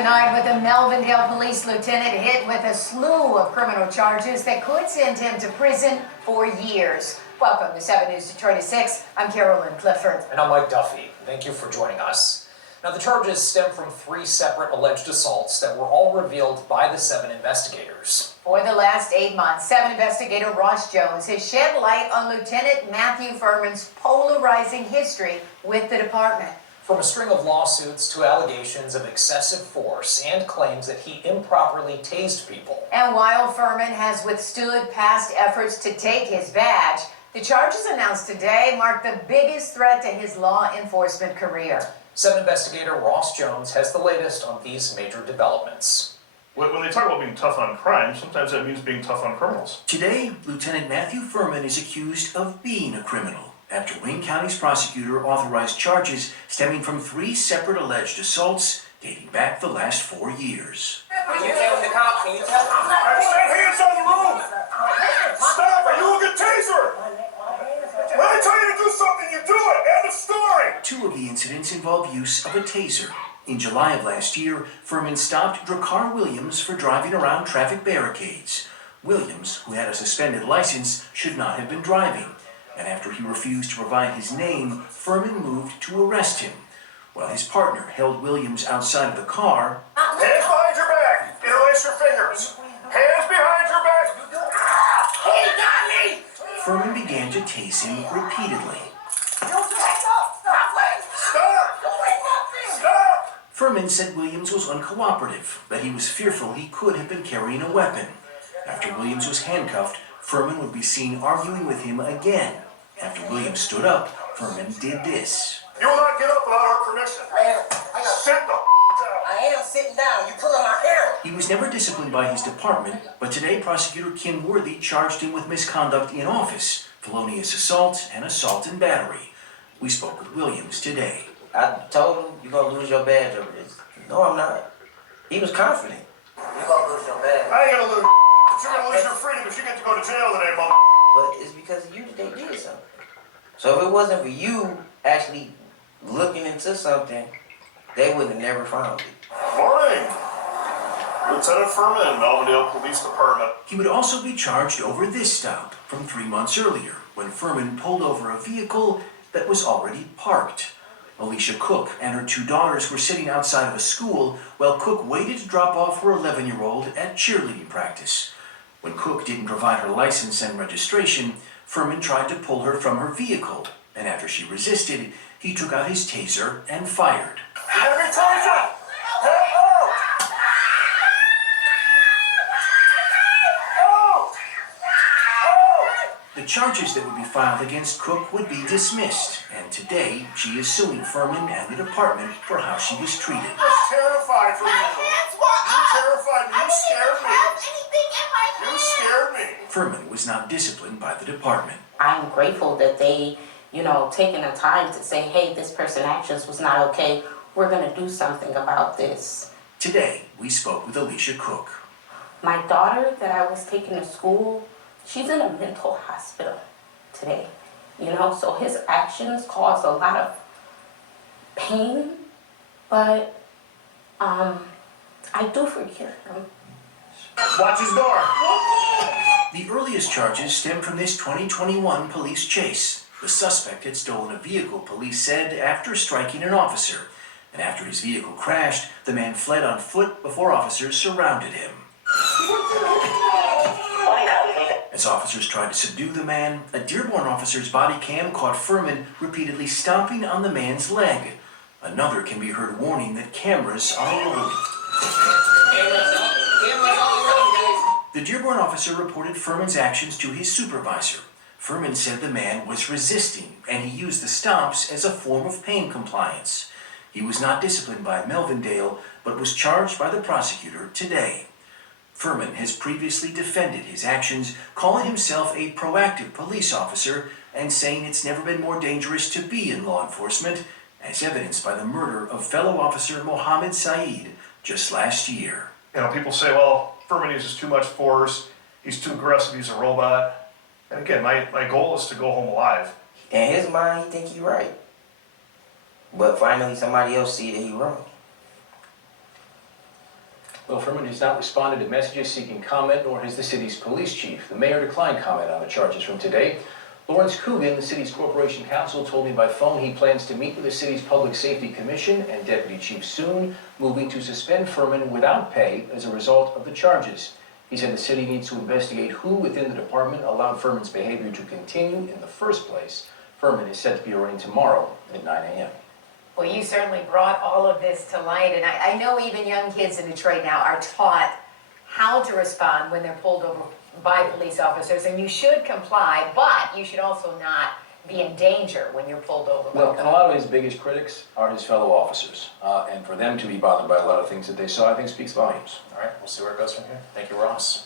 tonight with a Melvindale police lieutenant hit with a slew of criminal charges that could send him to prison for years. Welcome to 7 News Detroit at 6. I'm Carolyn Clifford. And I'm Mike Duffy. Thank you for joining us. Now, the charges stem from 3 separate alleged assaults that were all revealed by the 7 investigators. For the last 8 months, 7 investigator Ross Jones has shed light on Lieutenant Matthew Furman's polarizing history with the department. From a string of lawsuits to allegations of excessive force and claims that he improperly tased people. And while Furman has withstood past efforts to take his badge, the charges announced today mark the biggest threat to his law enforcement career. 7 investigator Ross Jones has the latest on these major developments. When they talk about being tough on crime, sometimes that means being tough on criminals. Today, Lieutenant Matthew Furman is accused of being a criminal after Wayne County's prosecutor authorized charges stemming from 3 separate alleged assaults dating back the last 4 years. When you tell the cops, can you tell them? Stand hands on the room! Stop or you will get tasered! When I tell you to do something, you do it! End of story! 2 of the incidents involve use of a taser. In July of last year, Furman stopped Dracar Williams for driving around traffic barricades. Williams, who had a suspended license, should not have been driving. And after he refused to provide his name, Furman moved to arrest him. While his partner held Williams outside of the car, Hands behind your back! Interlace your fingers! Hands behind your back! He got me! Furman began to tase him repeatedly. Stop! Stop! Furman said Williams was uncooperative, that he was fearful he could have been carrying a weapon. After Williams was handcuffed, Furman would be seen arguing with him again. After Williams stood up, Furman did this. You will not get up without our permission. Sit the down. I am sitting down. You pulling my hair. He was never disciplined by his department, but today Prosecutor Kim Worthy charged him with misconduct in office, felonious assault, and assault and battery. We spoke with Williams today. I told him, you're going to lose your badge over this. No, I'm not. He was confident. You're going to lose your badge. I ain't gonna lose. You're gonna lose your freedom if you get to go to jail today, mother. But it's because of you that they did something. So if it wasn't for you actually looking into something, they would have never found it. Morning. Lieutenant Furman, Melvindale Police Department. He would also be charged over this stop from 3 months earlier, when Furman pulled over a vehicle that was already parked. Alicia Cook and her 2 daughters were sitting outside of a school while Cook waited to drop off her 11-year-old at cheerleading practice. When Cook didn't provide her license and registration, Furman tried to pull her from her vehicle, and after she resisted, he took out his taser and fired. Every taser! Hey, oh! Oh! Oh! The charges that would be filed against Cook would be dismissed, and today she is suing Furman and the department for how she was treated. I was terrified for you. You terrified me. You scared me. You scared me. Furman was not disciplined by the department. I'm grateful that they, taking the time to say, hey, this person's actions was not okay. We're going to do something about this. Today, we spoke with Alicia Cook. My daughter that I was taking to school, she's in a mental hospital today. So his actions caused a lot of pain, but I do forgive him. Watch his door. The earliest charges stem from this 2021 police chase. The suspect had stolen a vehicle, police said, after striking an officer. And after his vehicle crashed, the man fled on foot before officers surrounded him. As officers tried to subdue the man, a Dearborn officer's body cam caught Furman repeatedly stomping on the man's leg. Another can be heard warning that cameras are rolling. The Dearborn officer reported Furman's actions to his supervisor. Furman said the man was resisting, and he used the stomps as a form of pain compliance. He was not disciplined by Melvindale, but was charged by the prosecutor today. Furman has previously defended his actions, calling himself a proactive police officer and saying it's never been more dangerous to be in law enforcement, as evidenced by the murder of fellow officer Mohammed Saeed just last year. People say, well, Furman uses too much force. He's too aggressive. He's a robot. And again, my goal is to go home alive. In his mind, he think he right. But finally, somebody else see that he wrong. Well, Furman has not responded to messages seeking comment, nor has the city's police chief. The mayor declined comment on the charges from today. Lawrence Coogan, the city's corporation counsel, told me by phone he plans to meet with the city's Public Safety Commission and Deputy Chief soon, moving to suspend Furman without pay as a result of the charges. He said the city needs to investigate who within the department allowed Furman's behavior to continue in the first place. Furman is set to be arraigned tomorrow at 9 a.m. Well, you certainly brought all of this to light, and I know even young kids in Detroit now are taught how to respond when they're pulled over by police officers, and you should comply, but you should also not be in danger when you're pulled over by Well, them. and a lot of his biggest critics are his fellow officers. And for them to be bothered by a lot of things that they saw, I think speaks volumes. All right, we'll see where it goes from here. Thank you, Ross.